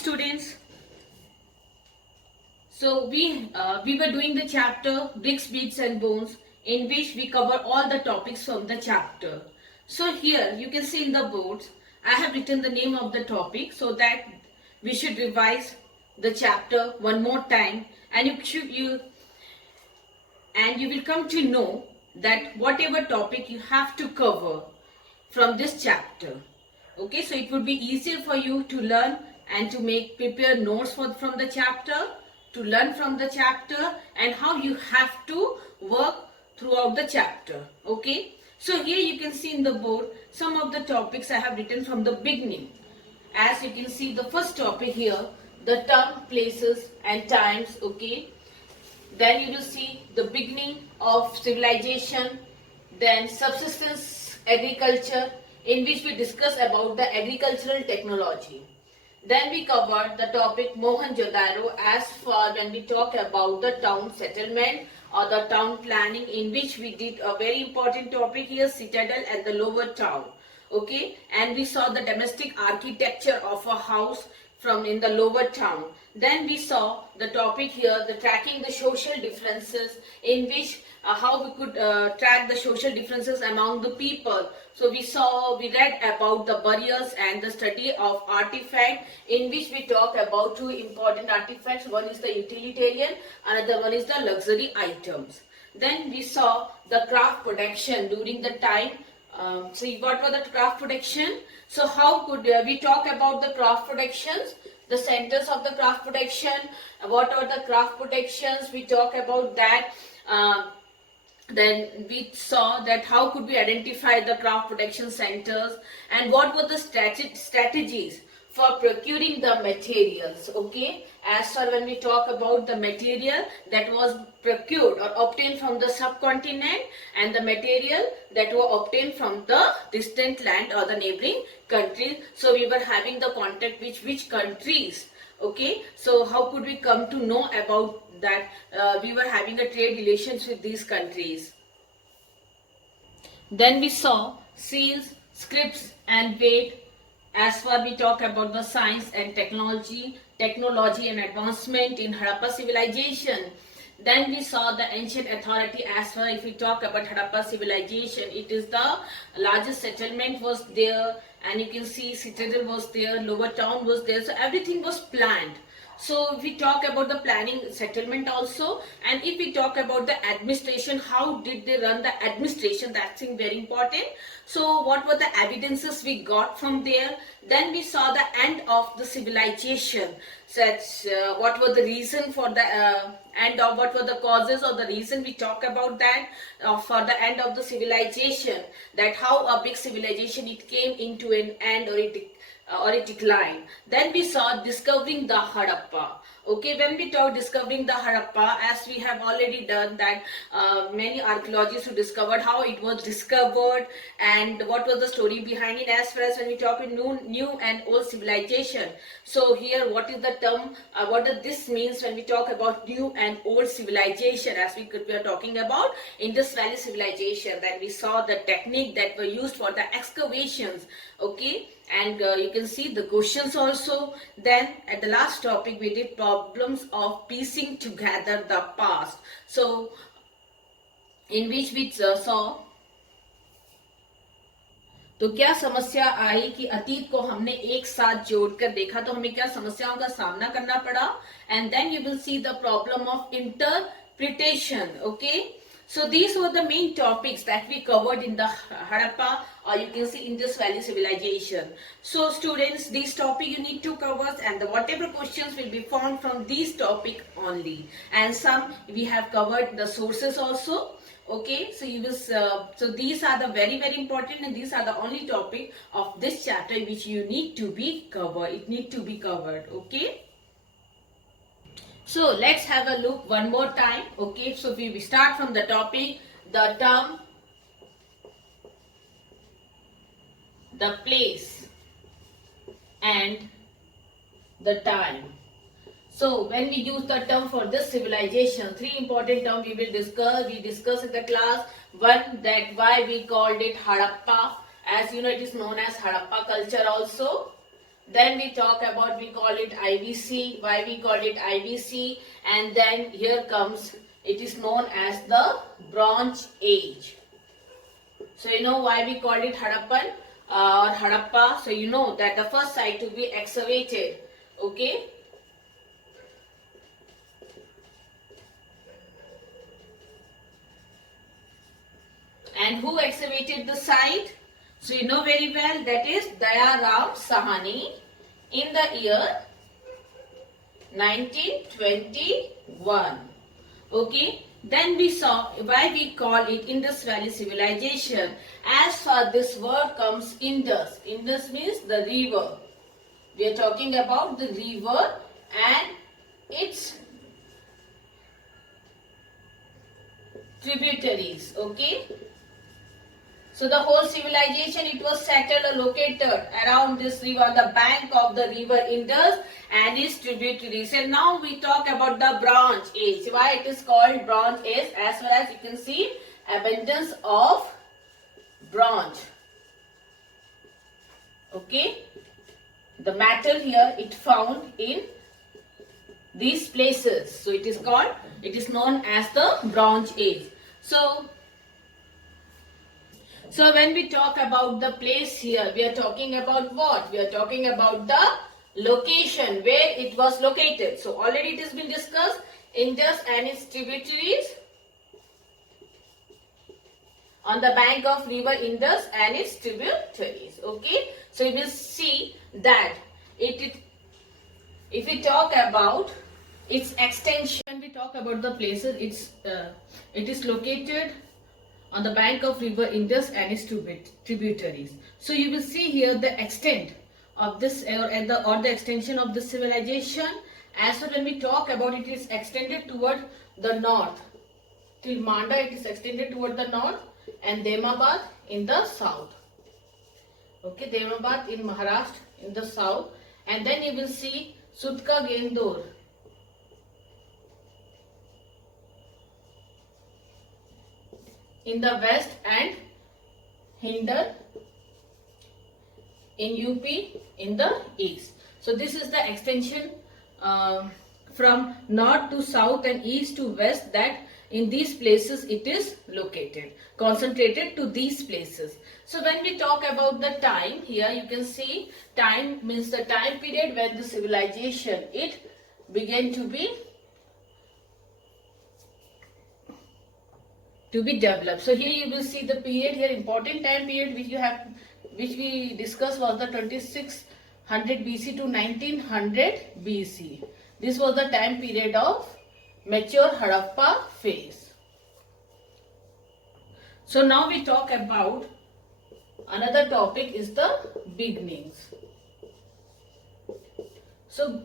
students. So we were doing the chapter Bricks, Beats and Bones, in which we cover all the topics from the chapter. So here you can see in the boards I have written the name of the topic so that we should revise the chapter one more time, and you will come to know that whatever topic you have to cover from this chapter. Okay, so it would be easier for you to learn and to prepare notes from the chapter, to learn from the chapter, and how you have to work throughout the chapter. Okay, so here you can see in the board some of the topics I have written from the beginning. As you can see, the first topic here, the term, places and times. Okay, then you will see the beginning of civilization, then subsistence agriculture, in which we discuss about the agricultural technology. Then we covered the topic Mohenjo-daro as far when we talk about the town settlement or the town planning, in which we did a very important topic here, citadel and the lower town. Okay, and we saw the domestic architecture of a house from in the lower town. Then we saw the topic here, the tracking the social differences, in which how we could track the social differences among the people. So we read about the barriers and the study of artifact, in which we talk about two important artifacts. One is the utilitarian, another one is the luxury items. Then we saw the craft production during the time. So what was the craft production? So how could we talk about the craft productions, the centers of the craft production, what are the craft productions, we talk about that. Then we saw that how could we identify the craft production centers, and what were the strategies for procuring the materials. Okay, as for when we talk about the material that was procured or obtained from the subcontinent, and the material that were obtained from the distant land or the neighboring countries. So we were having the contact with which countries. Okay, so how could we come to know about that? We were having a trade relations with these countries. Then we saw seals, scripts and weight. As far we talk about the science and technology and advancement in Harappa civilization. Then we saw the ancient authority. As far if we talk about Harappa civilization, it is the largest settlement was there, and you can see citadel was there, lower town was there, so everything was planned. So if we talk about the planning settlement also, and if we talk about the administration, how did they run the administration, that's very important. So what were the evidences we got from there? Then we saw the end of the civilization, such what were the reason for the end of, what were the causes or the reason, we talk about that for the end of the civilization, that how a big civilization it came into an end or it declined. Then we saw discovering the Harappa. Okay, when we talk discovering the Harappa, as we have already done that, many archaeologists who discovered how it was discovered and what was the story behind it. As far as when we talk in new and old civilization, so here what is the term, what does this means when we talk about new and old civilization, as we are talking about Indus Valley civilization. Then we saw the technique that were used for the excavations. Okay, and you can see the questions also. Then at the last topic we did problems of piecing together the past, so in which we saw तो क्या समस्या आई कि अतीत को हमने एक साथ जोड़कर देखा तो हमें क्या समस्याओं का सामना करना पड़ा. And then you will see the problem of interpretation. Okay, so these were the main topics that we covered in the Harappa, or you can see Indus Valley civilization. So students, these topics you need to cover, and whatever questions will be found from these topic only, and some we have covered the sources also. Okay, so you will so these are the very important, and these are the only topic of this chapter which you need to be covered. It need to be covered. Okay, so let's have a look one more time. Okay, so we start from the topic, the term, the place and the time. So when we use the term for this civilization, three important terms we will discuss. We discuss in the class. One, that why we called it Harappa. As you know, it is known as Harappa culture also. Then we talk about, we call it IBC. Why we call it IBC? And then here comes, it is known as the Bronze Age. So you know why we called it Harappan or Harappa. So you know that the first site to be excavated. Okay. And who excavated the site? So you know very well, that is Daya Ram Sahani in the year 1921. Okay. Then we saw why we call it Indus Valley Civilization. As for this word comes Indus. Indus means the river. We are talking about the river and its tributaries. Okay. So the whole civilization, it was settled or located around this river, the bank of the river Indus and its tributaries. And now we talk about the Bronze Age. Why it is called Bronze Age? As well as you can see, abundance of bronze. Okay. The metal here, it found in these places. So it is called, it is known as the Bronze Age. So when we talk about the place here, we are talking about what? We are talking about the location where it was located. So already it has been discussed, Indus and its tributaries on the bank of river Indus and its tributaries. Okay. So you will see that if we talk about its extension, when we talk about the places, it is located on the bank of river Indus and its tributaries. So you will see here the extent of this or the extension of the civilization. As well, when we talk about it, is extended toward the north. Till Manda it is extended toward the north and Demabad in the south. Okay, Demabad in Maharashtra in the south. And then you will see Sutka Gendur in the west and Hindar in UP in the east. So this is the extension from north to south and east to west, that in these places it is located, concentrated to these places. So when we talk about the time, here you can see time means the time period when the civilization it began to be developed. So here you will see the period here, important time period which we discussed was the 2600 BC to 1900 BC. This was the time period of mature Harappa phase. So now we talk about another topic is the beginnings. So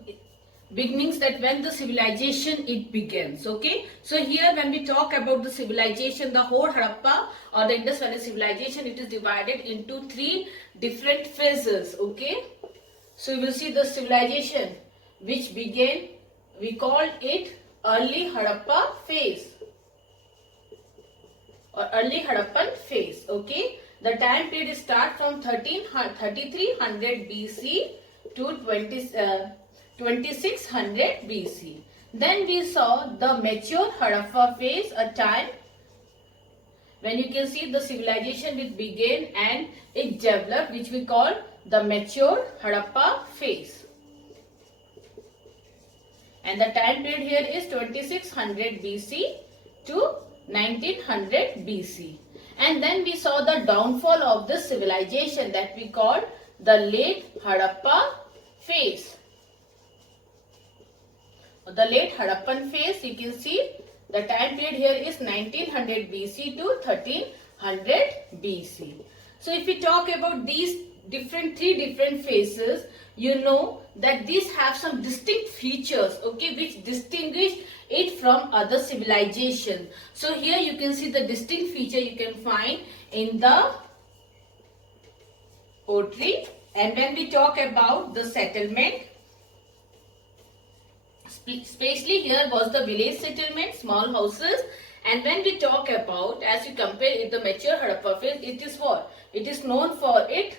beginnings, that when the civilization it begins. Okay. So here when we talk about the civilization, the whole Harappa or the Indus Valley civilization, it is divided into 3 different phases. Okay. So you will see the civilization which began, we call it early Harappa phase or early Harappan phase. Okay. The time period starts from 3300 BC to 2600 BC. Then we saw the mature Harappa phase, a time when you can see the civilization which began and it developed, which we call the mature Harappa phase. And the time period here is 2600 BC to 1900 BC. And then we saw the downfall of this civilization that we call the late Harappa phase. The late Harappan phase, you can see the time period here is 1900 BC to 1300 BC. So if we talk about these 3 different phases, you know that these have some distinct features, okay, which distinguish it from other civilization. So here you can see the distinct feature you can find in the pottery. And when we talk about the settlement, especially here was the village settlement, small houses. And when we talk about, as you compare it, the mature Harappa phase, it is what? It is known for its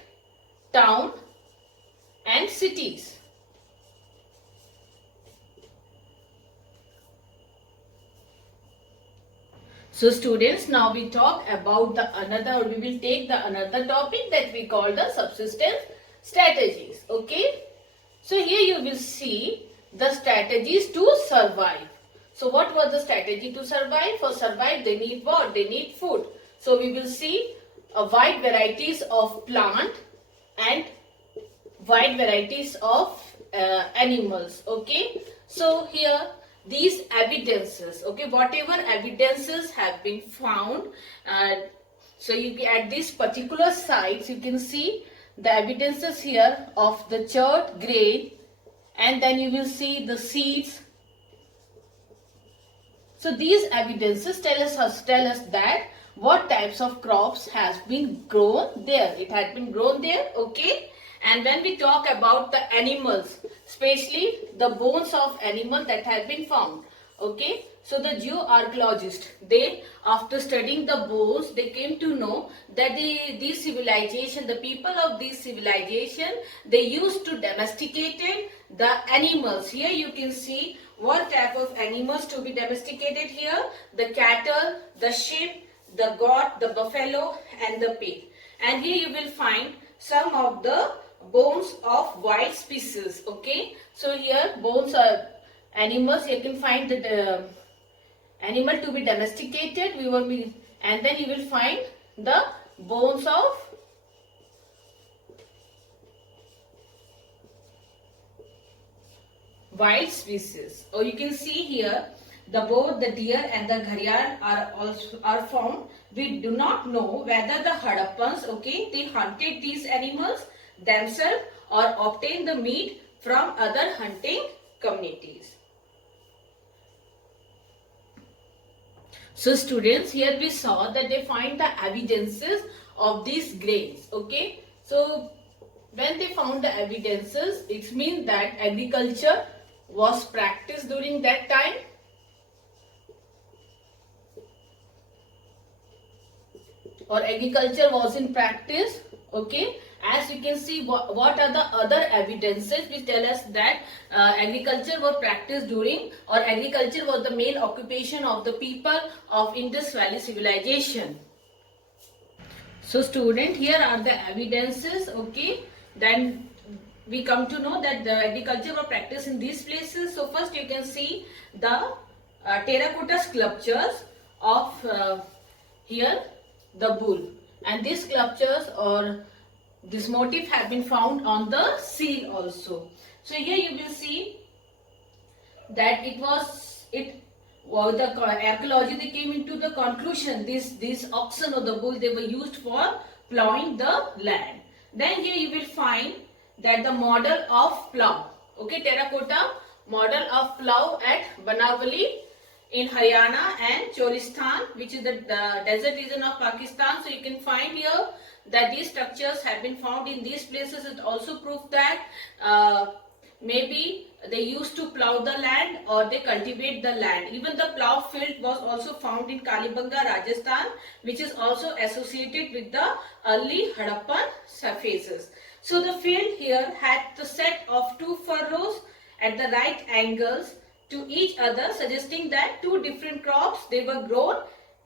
town and cities. So students, now we talk about we will take the another topic that we call the subsistence strategies. Okay. So here you will see the strategies to survive. So what was the strategy to survive? For survive they need what? They need food. So we will see a wide varieties of plant and wide varieties of animals. Okay. So here these evidences, okay, whatever evidences have been found, so you at these particular sites you can see the evidences here of the chert grain, and then you will see the seeds. So these evidences tell us that what types of crops has been grown there. It had been grown there, okay. And when we talk about the animals, especially the bones of animals that have been found, okay. So the geoarchaeologists, they after studying the bones, they came to know that these civilization, the people of this civilization, they used to domesticated the animals. Here you can see what type of animals to be domesticated here: the cattle, the sheep, the goat, the buffalo, and the pig. And here you will find some of the bones of wild species. Okay, so here bones are animals. You can find the animal to be domesticated. And then you will find the bones of wild species. Or you can see here the boar, the deer, and the gharial are found. We do not know whether the Hadappans, okay, they hunted these animals themselves or obtained the meat from other hunting communities. So students, here we saw that they find the evidences of these grains. Okay, so when they found the evidences, it means that agriculture was practiced during that time. Or agriculture was in practice. Okay, as you can see, what are the other evidences which tell us that agriculture was practiced during, or agriculture was the main occupation of the people of Indus Valley civilization. So student, here are the evidences. Okay, then we come to know that the agriculture was practiced in these places. So first you can see the terracotta sculptures of here the bull, and these sculptures or this motif have been found on the seal also. So here you will see that the archaeology, they came into the conclusion these oxen or the bull, they were used for plowing the land. Then here you will find that the model of plow, okay, terracotta model of plow at Banawali in Haryana and Cholistan, which is the desert region of Pakistan. So you can find here that these structures have been found in these places. It also proves that maybe they used to plow the land or they cultivate the land. Even the plow field was also found in Kalibanga, Rajasthan, which is also associated with the early Harappan phases. So the field here had the set of two furrows at the right angles to each other, suggesting that two different crops, they were grown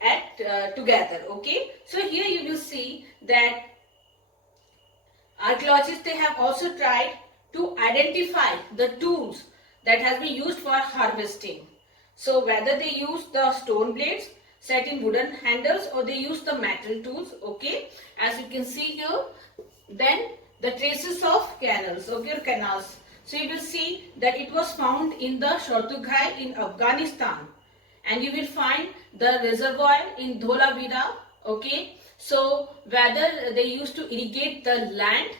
at together. Okay, so here you will see that archaeologists, they have also tried to identify the tools that has been used for harvesting. So whether they use the stone blades set in wooden handles or they use the metal tools. Okay, as you can see here, then the traces of canals, okay, or canals. So you will see that it was found in the Shortughai in Afghanistan, and you will find the reservoir in Dholavira. Okay, so whether they used to irrigate the land.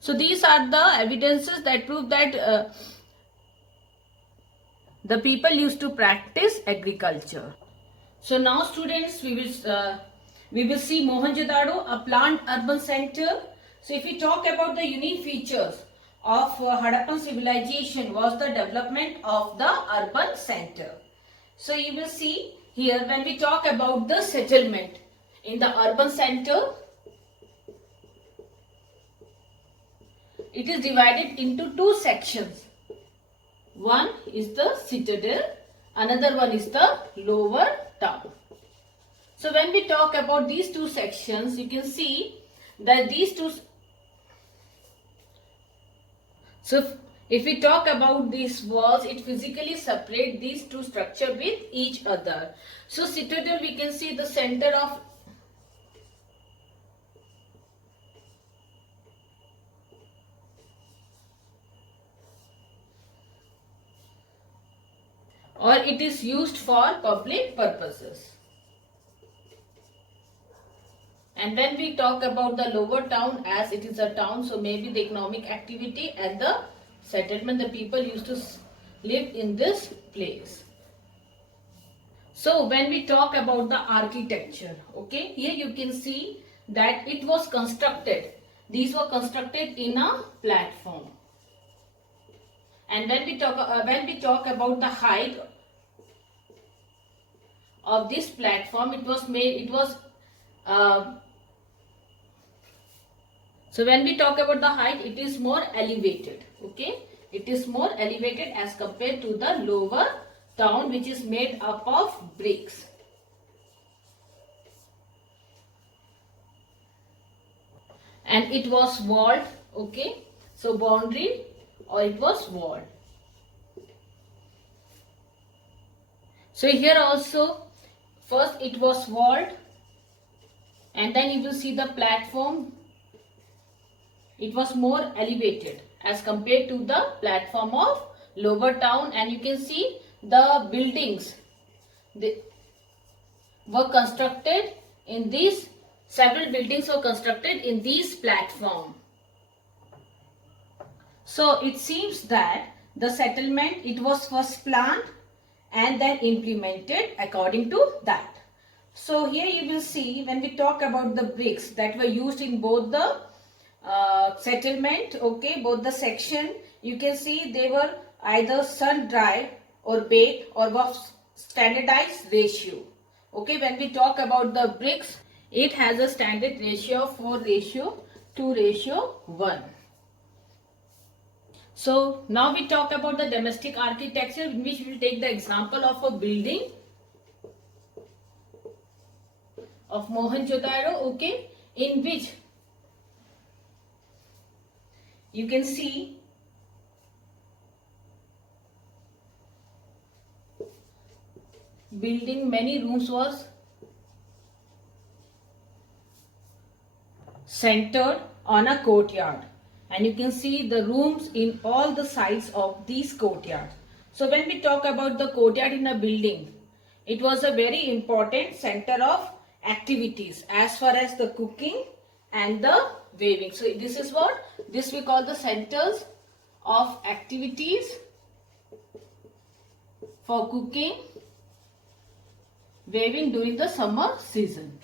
So these are the evidences that prove that the people used to practice agriculture. So now students, we will see Mohenjo-daro, a planned urban center. So if we talk about the unique features of Harappan civilization was the development of the urban center. So you will see here when we talk about the settlement in the urban center. it is divided into two sections. One is the citadel, another one is the lower town. So when we talk about these two sections, you can see that these two. So if we talk about these walls, it physically separate these two structures with each other. So citadel, we can see the center of or it is used for public purposes. And when we talk about the lower town, as it is a town, so maybe the economic activity and the settlement, the people used to live in this place. So when we talk about the architecture, okay, here you can see that it was constructed. These were constructed in a platform. And when we talk about the height of this platform, so when we talk about the height, it is more elevated, okay? It is more elevated as compared to the lower town, which is made up of bricks. And it was walled, okay? So boundary or it was walled. So here also, first it was walled, and then you will see the platform. It was more elevated as compared to the platform of lower town, and you can see the buildings, they were constructed in these, several buildings were constructed in these platform. So it seems that the settlement, it was first planned and then implemented according to that. So here you will see, when we talk about the bricks that were used in both the settlement, okay, both the section, you can see they were either sun dried or baked or was standardized ratio. Okay, when we talk about the bricks, it has a standard ratio of 4:2:1. So now we talk about the domestic architecture, in which we will take the example of a building of Mohenjo-daro, okay, in which you can see building many rooms was centered on a courtyard, and you can see the rooms in all the sides of these courtyards. So when we talk about the courtyard in a building, it was a very important center of activities as far as the cooking and the weaving. So this is what this we call the centers of activities for cooking, weaving during the summer season.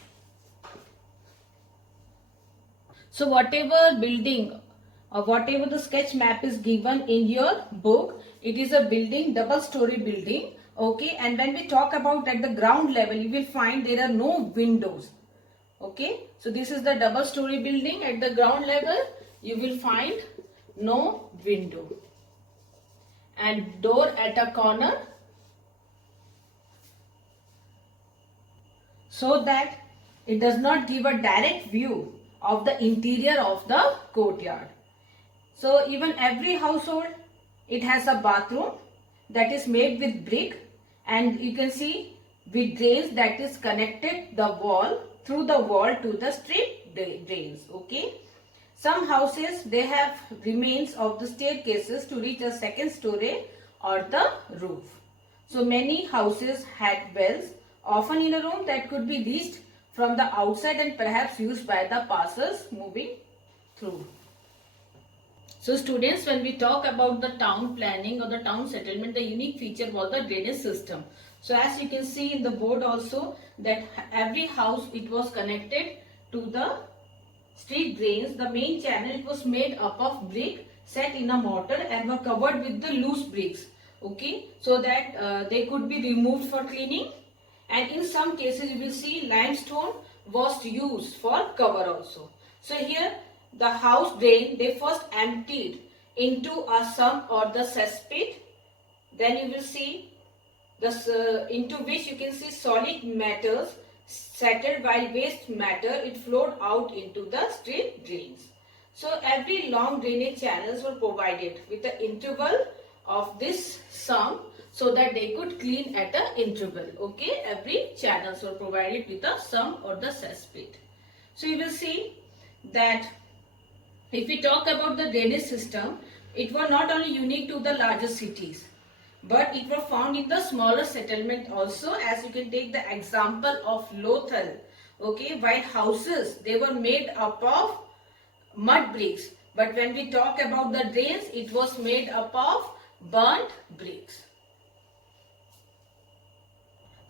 So whatever building or whatever the sketch map is given in your book, it is a building, double story building, okay? And when we talk about at the ground level, you will find there are no windows. Okay, so this is the double story building. At the ground level, you will find no window and door at a corner, so that it does not give a direct view of the interior of the courtyard. So even every household, it has a bathroom that is made with brick, and you can see with drains that is connected the wall, through the wall to the street drains, okay. Some houses, they have remains of the staircases to reach the second story or the roof. So many houses had wells, often in a room that could be reached from the outside and perhaps used by the passers moving through. So students, when we talk about the town planning or the town settlement, the unique feature was the drainage system. So as you can see in the board also, that every house, it was connected to the street drains. The main channel, it was made up of brick set in a mortar and were covered with the loose bricks, okay, so that they could be removed for cleaning. And in some cases you will see limestone was used for cover also. So here the house drain, they first emptied into a sump or the cesspit. Then you will see this into which you can see solid matters settled, while waste matter it flowed out into the street drains. So every long drainage channels were provided with the interval of this sump so that they could clean at an interval. Okay, every channels were provided with a sump or the cesspit. So you will see that if we talk about the drainage system, it was not only unique to the larger cities, but it was found in the smaller settlement also. As you can take the example of Lothal. Okay, while houses, they were made up of mud bricks, but when we talk about the drains, it was made up of burnt bricks.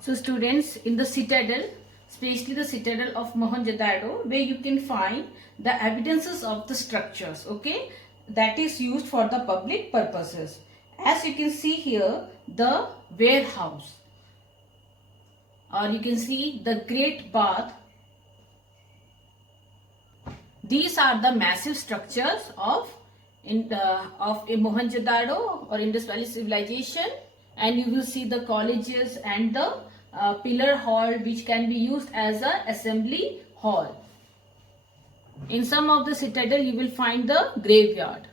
So students, in the citadel, especially the citadel of Mohenjo-daro, where you can find the evidences of the structures, okay, that is used for the public purposes. As you can see here, the warehouse, or you can see the great bath. These are the massive structures of Mohenjo-daro or Indus Valley civilization, and you will see the colleges and the pillar hall, which can be used as a assembly hall. In some of the citadel, you will find the graveyard.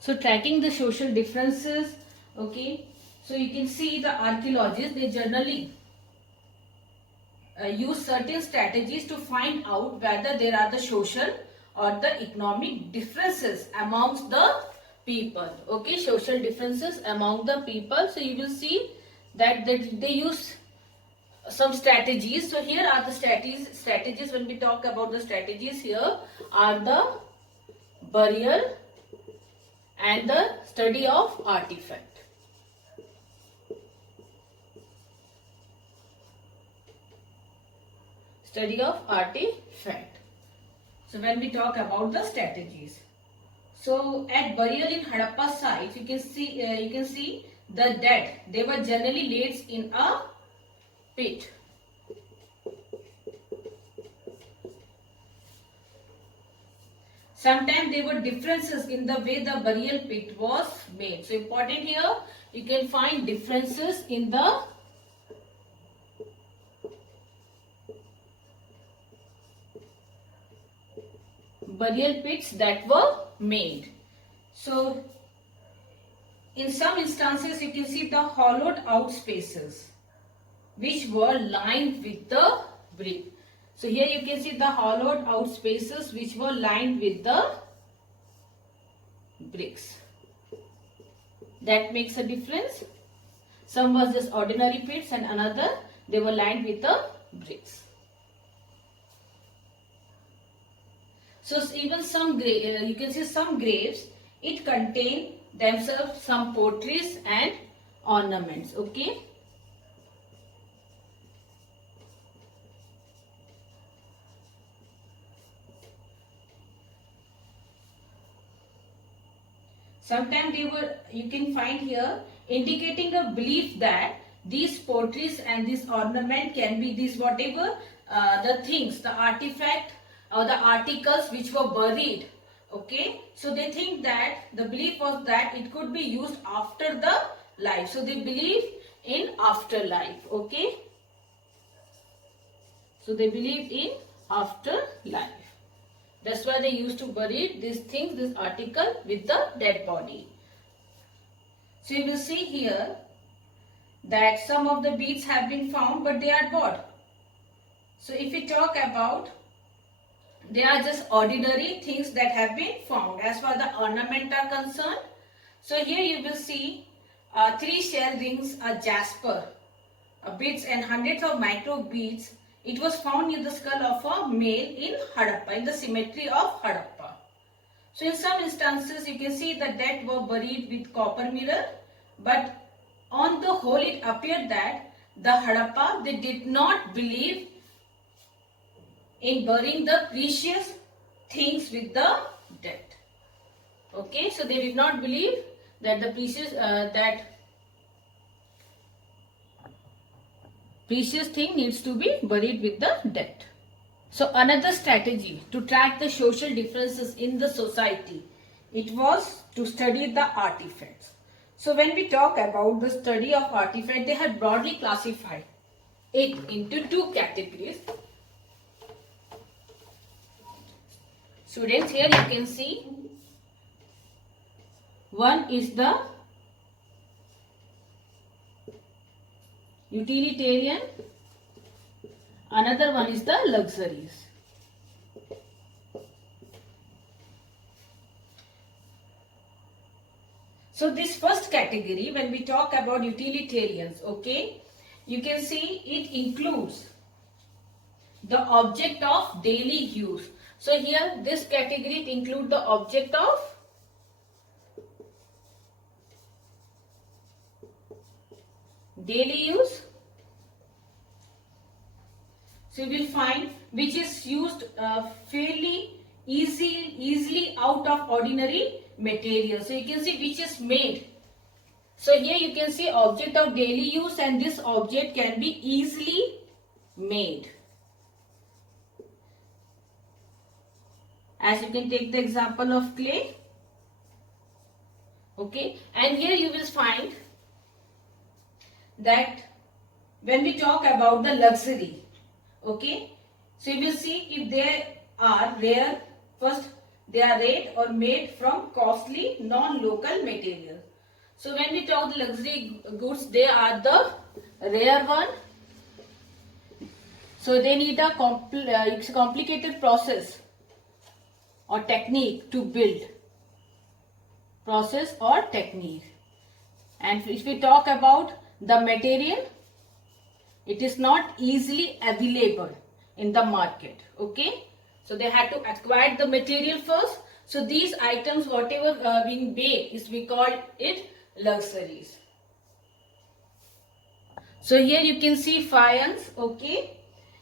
So tracking the social differences, okay. So you can see the archaeologists, they generally use certain strategies to find out whether there are the social or the economic differences amongst the people. Okay, social differences among the people. So you will see that they use some strategies. So here are the strategies. When we talk about the strategies, here are the burial and the study of artifact. Study of artifact. So when we talk about the strategies, so at burial in Harappa sites, you can see the dead. They were generally laid in a pit. Sometimes there were differences in the way the burial pit was made. So important here, you can find differences in the burial pits that were made. So in some instances, you can see the hollowed out spaces which were lined with the brick. So here you can see the hollowed out spaces which were lined with the bricks. That makes a difference. Some was just ordinary pits and another they were lined with the bricks. So even some you can see some graves, it contain themselves some potteries and ornaments. Okay. Sometimes you can find here indicating a belief that these potteries and this ornament can be these whatever the things, the artifact or the articles which were buried. Okay, so they think that the belief was that it could be used after the life. So they believe in afterlife. Okay, so they believe in afterlife. That's why they used to bury these things, this article with the dead body. So you will see here that some of the beads have been found, but they are what? So if we talk about, they are just ordinary things that have been found as far as the ornament are concerned. So here you will see 3 shell rings, a jasper, beads and hundreds of micro beads. It was found near the skull of a male in Harappa, in the cemetery of Harappa. So in some instances you can see the dead were buried with copper mirror, but on the whole it appeared that the Harappa, they did not believe in burying the precious things with the dead. Okay, so they did not believe that the precious thing needs to be buried with the dead. So another strategy to track the social differences in the society, it was to study the artifacts. So when we talk about the study of artifacts, they had broadly classified it into two categories. Students, here you can see one is the utilitarian, another one is the luxuries. So this first category, when we talk about utilitarians, okay, you can see it includes the object of daily use. So here this category it includes the object of daily use. So you will find which is used fairly easily out of ordinary material. So you can see which is made. So here you can see object of daily use, and this object can be easily made. As you can take the example of clay. Okay, and here you will find that when we talk about the luxury, okay, so you will see if they are rare, first they are rare or made from costly non-local materials. So when we talk the luxury goods, they are the rare one. So they need a complicated process or technique to build. Process or technique. And if we talk about the material, it is not easily available in the market. Okay, so they had to acquire the material first. So these items, whatever being made, is we call it luxuries. So here you can see faience. Okay,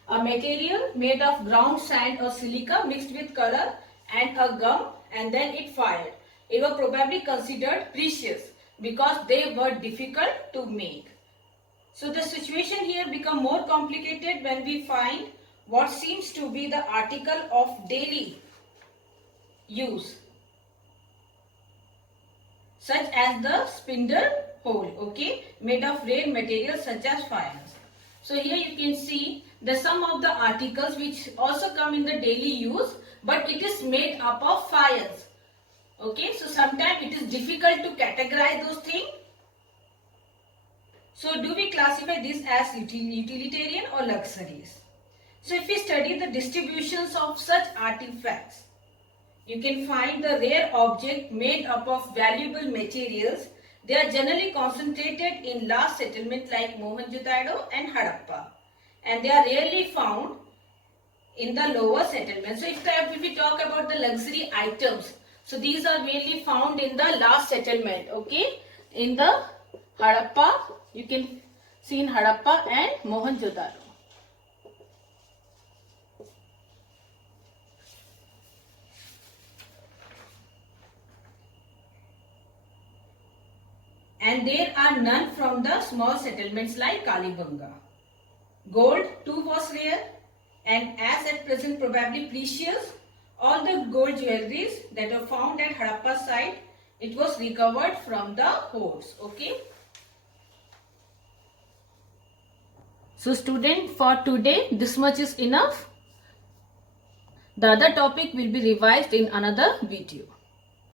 a material made of ground sand or silica mixed with color and a gum, and then it fired. It was probably considered precious because they were difficult to make. So the situation here become more complicated when we find what seems to be the article of daily use, such as the spindle hole, okay, made of rare materials such as faience. So here you can see the some of the articles which also come in the daily use, but it is made up of faience. Okay, so sometimes it is difficult to categorize those things. So do we classify this as utilitarian or luxuries? So if we study the distributions of such artifacts, you can find the rare object made up of valuable materials. They are generally concentrated in large settlements like Mohenjo-daro and Harappa, and they are rarely found in the lower settlements. So if we talk about the luxury items, so these are mainly found in the last settlement, okay, in the Harappa, you can see in Harappa and Mohenjo-daro. And there are none from the small settlements like Kalibanga. Gold too was rare, and as at present probably precious. All the gold jewelries that are found at Harappa site, it was recovered from the hoards. Okay. So student, for today this much is enough. The other topic will be revised in another video.